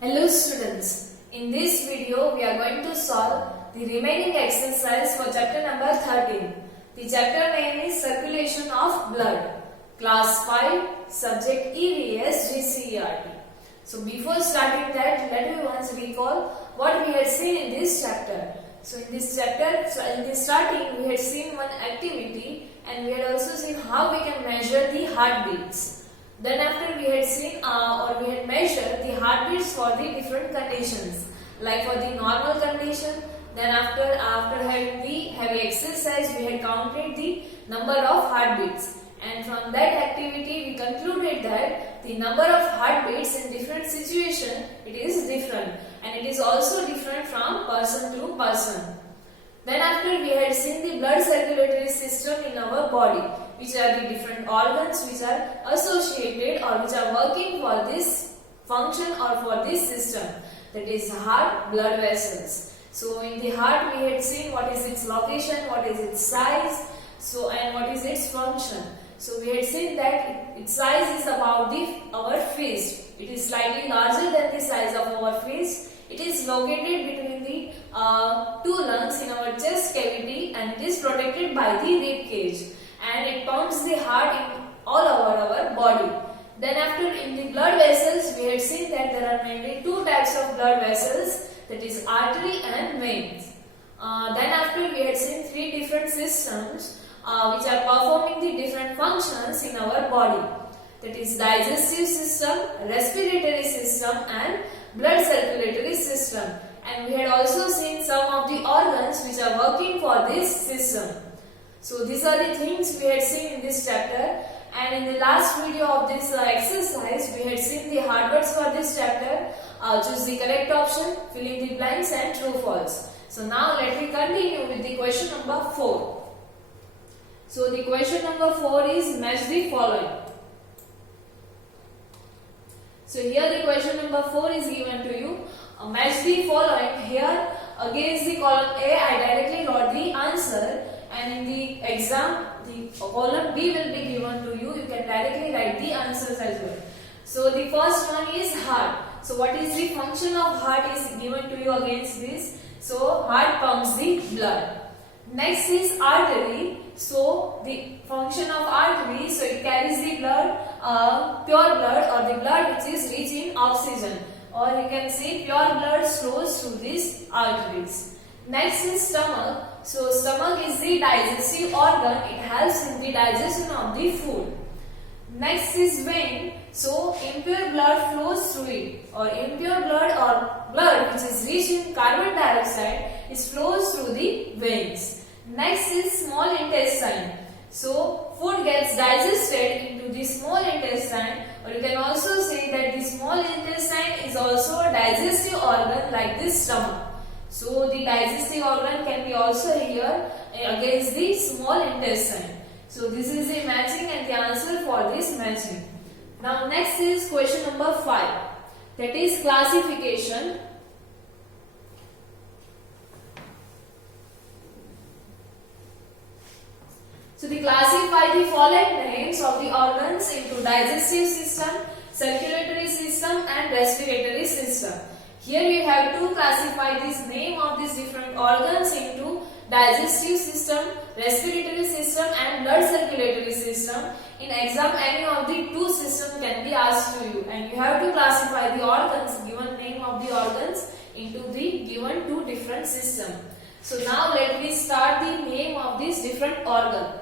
Hello students, in this video we are going to solve the remaining exercise for chapter number 13. The chapter name is Circulation of Blood, class 5, subject EVS GCERT. So before starting that, let me once recall what we had seen in this chapter. So in this starting we had seen one activity and we had also seen how we can measure the heartbeats. Then after we had seen we had measured the heartbeats for the different conditions, like for the normal condition. Then after having the heavy exercise, we had counted the number of heartbeats, and from that activity we concluded that the number of heartbeats in different situation, it is different, and it is also different from person to person. Then after we had seen the blood circulatory system in our body, which are the different organs which are associated or which are working for this function or for this system, that is heart, blood vessels. So in the heart we had seen what is its location, what is its size, and what is its function. So we had seen that its size is about our fist. It is slightly larger than the size of our fist. It is located between the two lungs in our chest cavity, and it is protected by the rib cage, and it pumps the heart in all over our body. Then after in the blood vessels, we had seen that there are mainly two types of blood vessels, that is artery and veins. Then after we had seen three different systems which are performing the different functions in our body, that is digestive system, respiratory system and blood circulatory system. And we had also seen some of the organs which are working for this system. So these are the things we had seen in this chapter, and in the last video of this exercise we had seen the hard words for this chapter. Choose the correct option, fill in the blanks and true false. So now let me continue with the question number 4. So the question number 4 is match the following. So here the question number 4 is given to you. Match the following. Here against the column A I directly wrote the answer, and in the exam the column B will be given to you. You can directly write the answers as well. So the first one is heart. So what is the function of heart is given to you against this. So heart pumps the blood. Next is artery. So the function of artery, so it carries the blood, pure blood or the blood which is rich in oxygen, or you can say pure blood flows through these arteries. Next is stomach. So stomach is the digestive organ. It helps in the digestion of the food. Next is vein. So impure blood flows through it, or impure blood or blood which is rich in carbon dioxide is flows through the veins. Next is small intestine. So food gets digested into the small intestine, or you can also say that the small intestine is also a digestive organ like this stomach. So the digestive organ can be also here against the small intestine. So this is the matching and the answer for this matching. Now next is question number 5, that is classification. So they classify the following names of the organs into digestive system, circulatory system and respiratory system. Here we have to classify this name of these different organs into digestive system, respiratory system and blood circulatory system. In exam, any of the two systems can be asked to you, and you have to classify the organs, given name of the organs, into the given two different systems. So now let me start the name of these different organs.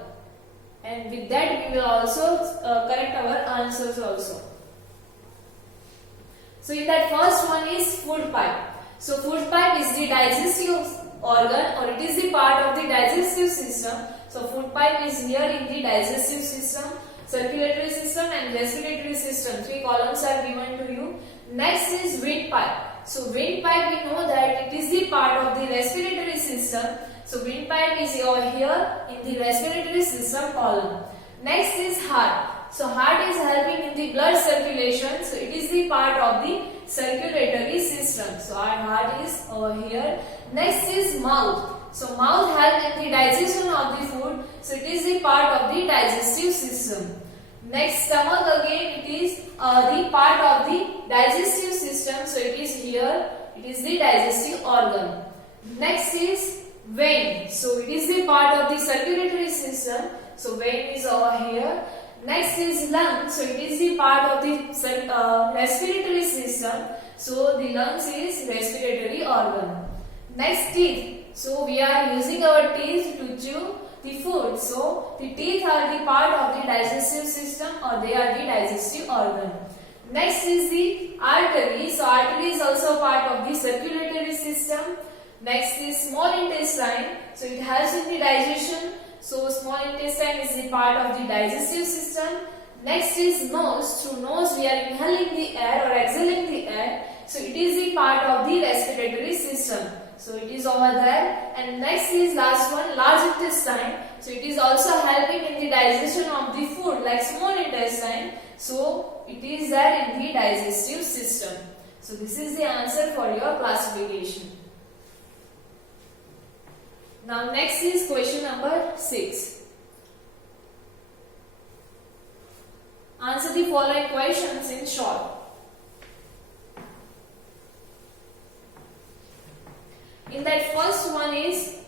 And with that we will also correct our answers also. So in that first one is food pipe. So food pipe is the digestive organ, or it is the part of the digestive system. So food pipe is here in the digestive system, circulatory system and respiratory system. 3 columns are given to you. Next is windpipe. So windpipe, we know that it is the part of the respiratory system. So windpipe is over here in the respiratory system column. Next is heart. So heart is helping in the blood circulation. So it is the part of the circulatory system. So our heart is over here. Next is mouth. So mouth helps in the digestion of the food. So it is the part of the digestive system. Next, stomach, again it is the part of the digestive system. system. So it is here. It is the digestive organ. Next is vein. So it is the part of the circulatory system. So vein is over here. Next is lung. So it is the part of the respiratory system. So the lungs is respiratory organ. Next, teeth. So we are using our teeth to chew the food. So the teeth are the part of the digestive system, or they are the digestive organ. Next is the artery. So artery is also part of the circulatory system. Next is small intestine. So it helps in the digestion. So small intestine is the part of the digestive system. Next is nose. Through nose we are inhaling the air or exhaling the air. So it is the part of the respiratory system. So it is over there. And next is last one, large intestine. So it is also helping in the digestion of the food like small intestine. So it is there in the digestive system. So this is the answer for your classification. Now next is question number 6. Answer the following questions in short. In that first one is,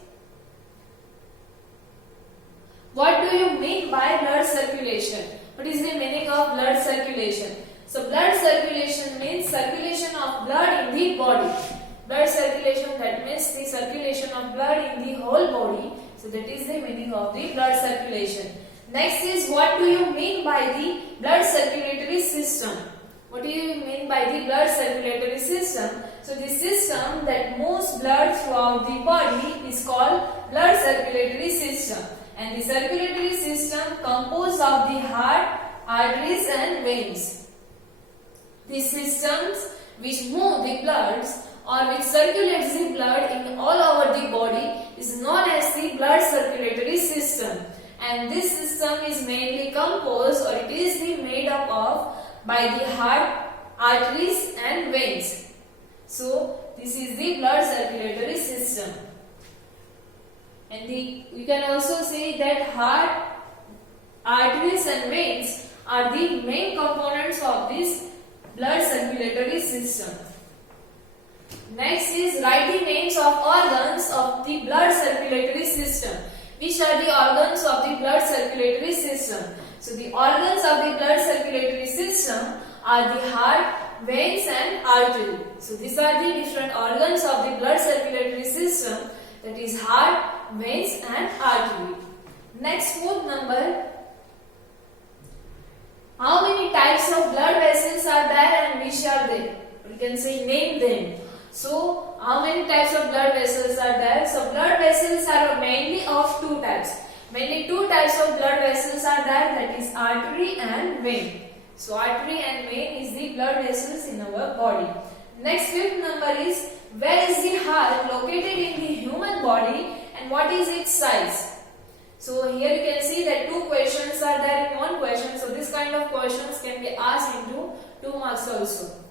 what do you mean by blood circulation? What is the meaning of blood circulation? So blood circulation means circulation of blood in the body. Blood circulation, that means the circulation of blood in the whole body. So that is the meaning of the blood circulation. Next is, what do you mean by the blood circulatory system? What do you mean by the blood circulatory system? So the system that moves blood throughout the body is called blood circulatory system. And the circulatory system composed of the heart, arteries and veins. The systems which move the bloods or which circulates the blood in all over the body is known as the blood circulatory system. And this system is mainly composed, or it is made up of, by the heart, arteries and veins. So this is the blood circulatory system. And we can also say that heart, arteries and veins are the main components of this blood circulatory system. Next is, write the names of organs of the blood circulatory system. Which are the organs of the blood circulatory system? So the organs of the blood circulatory system are the heart, veins and artery. So these are the different organs of the blood circulatory system, that is heart, veins and artery. Next, fourth number. How many types of blood vessels are there and which are they? We can say name them. So how many types of blood vessels are there? So blood vessels are mainly of two types. Mainly two types of blood vessels are there, that is artery and vein. So artery and vein is the blood vessels in our body. Next, fifth number is, where is the heart located in the human body and what is its size? So here you can see that two questions are there in one question. So this kind of questions can be asked into 2 marks also.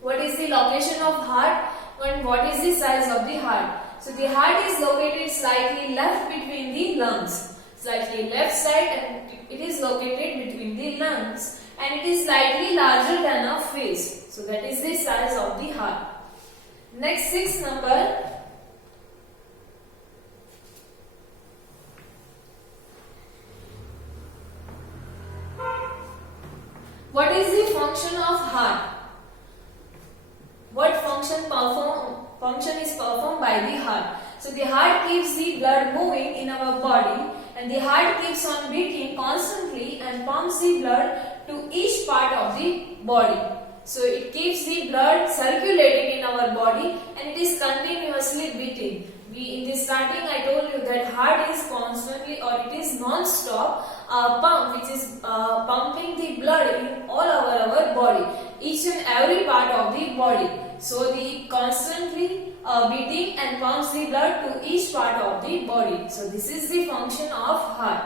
What is the location of heart and what is the size of the heart? So the heart is located slightly left between the lungs. Slightly left side, and it is located between the lungs, and it is slightly larger than a face. So that is the size of the heart. Next, sixth number. What is the function of heart? What function is performed by the heart? So the heart keeps the blood moving in our body, and the heart keeps on beating constantly and pumps the blood to each part of the body. So it keeps the blood circulating in our body and it is continuously beating. In the starting I told you that heart is constantly, or it is non-stop pump which is pumping the blood in all over our body, each and every part of the body. So the constantly beating and pumps the blood to each part of the body. So this is the function of heart.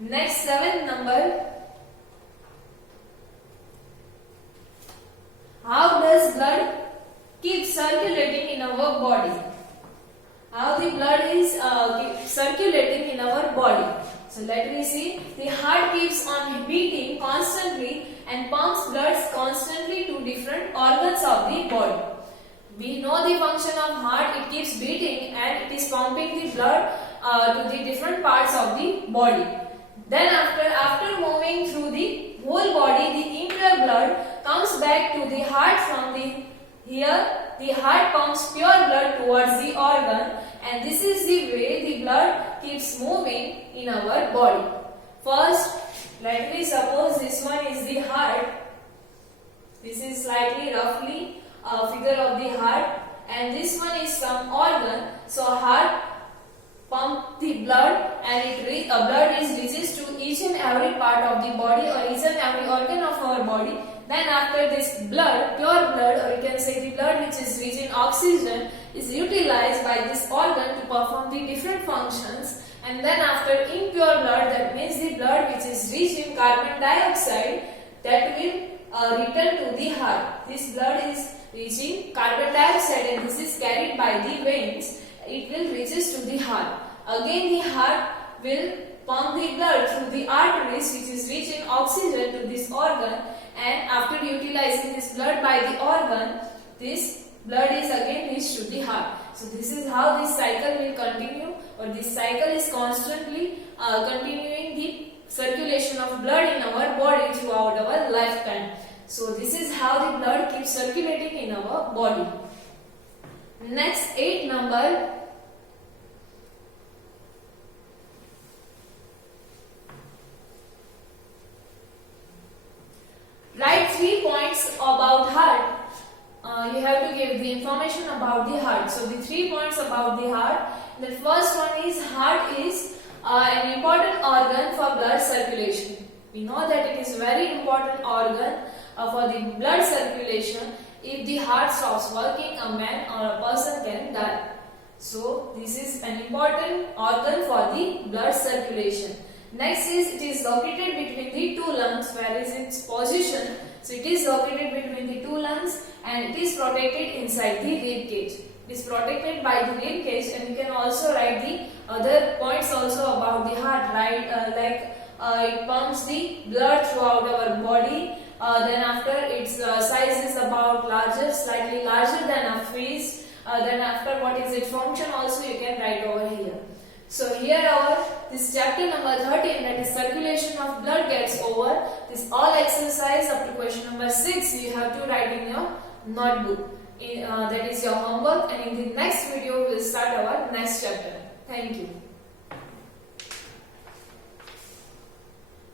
Next, seventh number. How does blood keep circulating in our body? How the blood is circulating in our body? So let me see. The heart keeps on beating constantly and pumps blood constantly to to different organs of the body. We know the function of heart, it keeps beating and it is pumping the blood to the different parts of the body. Then after moving through the whole body, the impure blood comes back to the heart from here. The heart pumps pure blood towards the organ, and this is the way the blood keeps moving in our body. First, let me suppose this one is the heart. This is slightly roughly a figure of the heart, and this one is some organ. So heart pump the blood, and blood is reaches to each and every part of the body or each and every organ of our body. Then after this blood, pure blood, or you can say the blood which is rich in oxygen, is utilized by this organ to perform the different functions. And then after impure blood, that means the blood which is rich in carbon dioxide, that will return to the heart. This blood is rich in carbon dioxide and this is carried by the veins. It will reaches to the heart. Again the heart will pump the blood through the arteries which is rich in oxygen to this organ, and after utilizing this blood by the organ, this blood is again reached to the heart. So this is how this cycle will continue, or this cycle is constantly continuing the circulation of blood in our body throughout our lifetime. So this is how the blood keeps circulating in our body. Next 8 number. Write 3 points about heart. You have to give the information about the heart. So the 3 points about the heart. The first one is heart is an important organ for blood circulation. We know that it is very important organ for the blood circulation. If the heart stops working, a man or a person can die. So this is an important organ for the blood circulation. Next is it is located between the 2 lungs. Where is its position? So it is located between the 2 lungs and it is protected inside the rib cage. It is protected by the rib cage, and you can also write the other points also about the heart, right? It pumps the blood throughout our body. Then after its size is about slightly larger than a fish. Then after what is its function also you can write over here. So here this chapter number 13, that is circulation of blood, gets over. This all exercise up to question number 6 you have to write in your notebook. That is your homework, and in the next video we will start our next chapter. Thank you.